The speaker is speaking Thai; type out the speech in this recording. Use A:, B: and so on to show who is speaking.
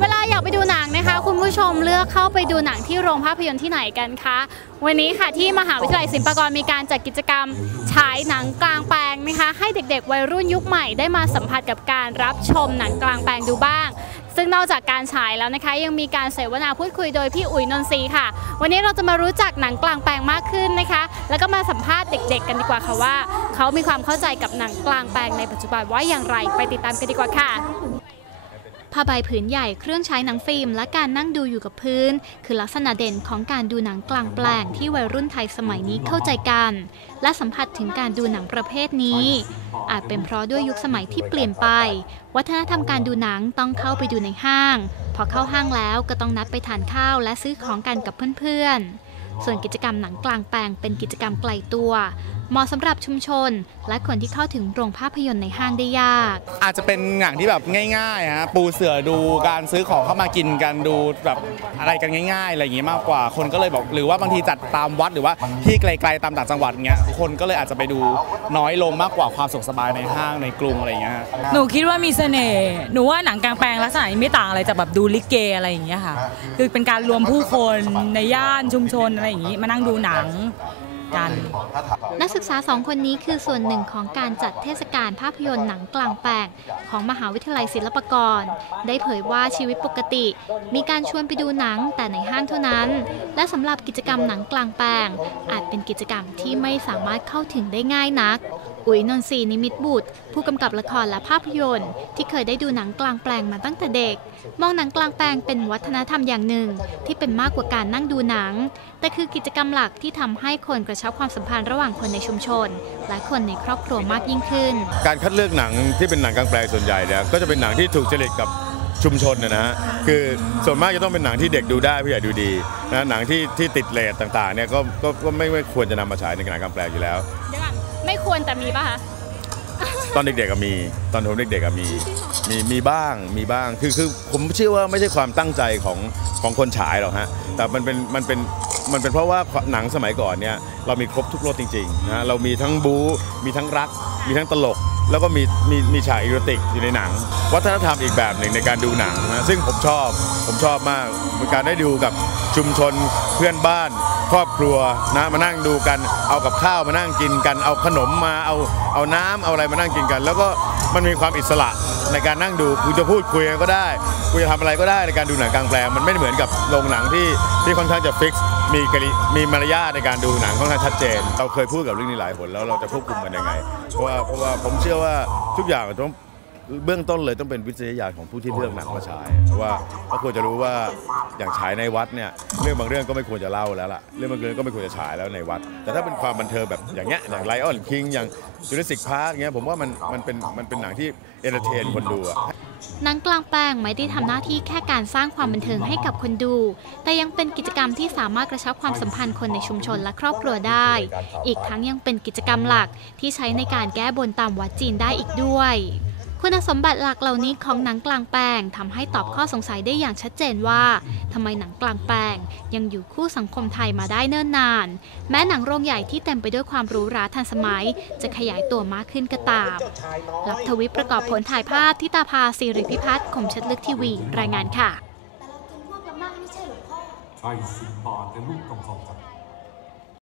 A: เวลาอยากไปดูหนังนะคะ คุณผู้ชมเลือกเข้าไปดูหนังที่โรงภาพยนตร์ที่ไหนกันคะ วันนี้ค่ะที่มหาวิทยาลัยศิลปากรมีการจัดกิจกรรมฉายหนังกลางแปลงนะคะ ให้เด็กๆ วัยรุ่นยุคใหม่ได้มาสัมผัสกับการรับชมหนังกลางแปลงดูบ้าง ซึ่งนอกจากการฉายแล้วนะคะ ยังมีการเสวนาพูดคุยโดยพี่อุ๋ยนนทรีค่ะ วันนี้เราจะมารู้จักหนังกลางแปลงมากขึ้นนะคะ แล้วก็มาสัมภาษณ์เด็ก ๆ กันดีกว่าค่ะว่า เขามีความเข้าใจกับหนังกลางแปลงในปัจจุบันว่าอย่างไรไปติดตามกันดีกว่าค่ะาใบผืนใหญ่เครื่องใช้หนังฟิล์ม และการนั่งดูอยู่กับพื้น คือลักษณะเด่นของการดูหนังกลางแปลงที่วัยรุ่นไทยสมัยนี้เข้าใจกัน และสัมผัสถึงการดูหนังประเภทนี้ อาจเป็นเพราะด้วยยุคสมัยที่เปลี่ยนไป วัฒนธรรมการดูหนังต้องเข้าไปดูในห้าง พอเข้าห้างแล้วก็ต้องนัดไปทานข้าวและซื้อของกันกับเพื่อนๆส่วนกิจกรรมหนังกลางแปลงเป็นกิจกรรมไกลตัว เหมาะสำหรับชุมชน และคนที่เข้าถึงโรงภาพยนตร์ในห้างได้ยาก
B: อาจจะเป็นหนังที่แบบง่ายๆฮะปูเสือดูการซื้อของเข้ามากินกันดูแบบอะไรกันง่ายๆอะไรอย่างงี้มากกว่า คนก็เลยบอกหรือว่าบางทีจัดตามวัดหรือว่าที่ไกลๆตามต่างจังหวัดเงี้ยคนก็เลยอาจจะไปดูน้อยลงมากกว่าความสุขสบายในห้างในกรุงอะไรอย่างเงี้ยฮะ
C: หนูคิดว่ามีเสน่ห์หนูว่าหนังกลางแปลงลักษณะนี้ไม่ต่างอะไรจากแบบดูลิเกอะไรอย่างเงี้ยค่ะ คือเป็นการรวมผู้คนในย่านชุมชนอะไรอย่างงี้มานั่งดูหนัง กัน
A: นักศึกษาสองคนนี้คือส่วนหนึ่งของการจัดเทศกาลภาพยนตร์หนังกลางแปลงของมหาวิทยาลัยศิลปากร ได้เผยว่าชีวิตปกติ มีการชวนไปดูหนังแต่ในห้างเท่านั้น และสำหรับกิจกรรมหนังกลางแปลงอาจเป็นกิจกรรมที่ไม่สามารถเข้าถึงได้ง่ายนักอุ๋ยนนทรีนิมิตบุตร ผู้กำกับละครและภาพยนตร์ ที่เคยได้ดูหนังกลางแปลงมาตั้งแต่เด็ก มองหนังกลางแปลงเป็นวัฒนธรรมอย่างหนึ่ง ที่เป็นมากกว่าการนั่งดูหนัง แต่คือกิจกรรมหลักที่ทำให้คนกระชับความสัมพันธ์ระหว่างคนในชุมชน และคนในครอบครัวมากยิ่งขึ้น
D: การคัดเลือกหนังที่เป็นหนังกลางแปลงส่วนใหญ่เนี่ยก็จะเป็นหนังที่ถูกจริตกับชุมชนนะฮะคือส่วนมากจะต้องเป็นหนังที่เด็กดูได้ผู้ใหญ่ดูดีนะหนังที่ที่ติดเลทต่างๆเนี่ยก็ก็ไม่ไม่ควรจะนำมาฉายในหนังกลางแปลงอยู่แล้ว
A: ไม่ควรแต่มีป่ะคะ
D: ตอนเด็กๆก็มีตอนผมเด็กๆก็มีมีมีบ้างมีบ้างคือคือผมเชื่อว่าไม่ใช่ความตั้งใจของของคนฉายหรอกฮะแต่มันเป็นมันเป็นมันเป็นเพราะว่าหนังสมัยก่อนเนี่ยเรามีครบทุกรสจริงๆนะเรามีทั้งบู๊มีทั้งรัก มีทั้งตลก แล้วก็มีมีมีฉากอีโรติกอยู่ในหนัง วัฒนธรรมอีกแบบหนึ่งในการดูหนังนะซึ่งผมชอบผมชอบมากเป็นการได้ดูกับชุมชนเพื่อนบ้าน ครอบครัวนะมานั่งดูกัน เอากับข้าวมานั่งกินกัน เอาขนมมาเอาเอาน้ำเอาอะไรมานั่งกินกัน แล้วก็มันมีความอิสระในการนั่งดูคุณจะพูดคุยกันก็ได้คุณจะทำอะไรก็ได้ในการดูหนังกลางแปลงมันไม่เหมือนกับโรงหนังที่ที่ค่อนข้างจะฟิกซ์มีกริมีมารยาทในการดูหนังค่อนข้างชัดเจน เราเคยพูดกับเรื่องนี้หลายหนแล้วเราจะควบคุมมันยังไง เพราะว่าเพราะว่าผมเชื่อว่าทุกอย่างต้อง เบื้องต้นเลยต้องเป็นวิจารณญาณของผู้ที่เลือกหนังมาฉายเพราะว่าเขาควรจะรู้ว่าอย่างฉายในวัดเนี่ยเรื่องบางเรื่องก็ไม่ควรจะเล่าแล้วล่ะเรื่องบางเรื่องก็ไม่ควรจะฉายแล้วในวัด แต่ถ้าเป็นความบันเทิงแบบอย่างเงี้ยอย่างไลออนคิงอย่างจูเลสิกพาร์คเงี้ยผมว่ามันมันเป็นมันเป็นหนังที่เอนเตอร์เทนคนดูอะ
A: หนังกลางแปลงไม่ได้ทำหน้าที่แค่การสร้างความบันเทิงให้กับคนดู แต่ยังเป็นกิจกรรมที่สามารถกระชับความสัมพันธ์คนในชุมชนและครอบครัวได้ อีกทั้งยังเป็นกิจกรรมหลักที่ใช้ในการแก้บนตามวัดจีนได้อีกด้วย คุณสมบัติหลักเหล่านี้ของหนังกลางแปลงทำให้ตอบข้อสงสัยได้อย่างชัดเจนว่าทำไมหนังกลางแปลงยังอยู่คู่สังคมไทยมาได้เนิ่นนาน แม้หนังโรงใหญ่ที่เต็มไปด้วยความหรู้ราทันสมัย จะขยายตัวมากขึ้นก็ตามลับทวิปประกอบผลถ่ายภาพทิตาภาสิริพิพัฒน์คมชัดลึกทีวี รายงานค่ะ
E: ใช่สิบบาทแต่ลูกต้องสองจับ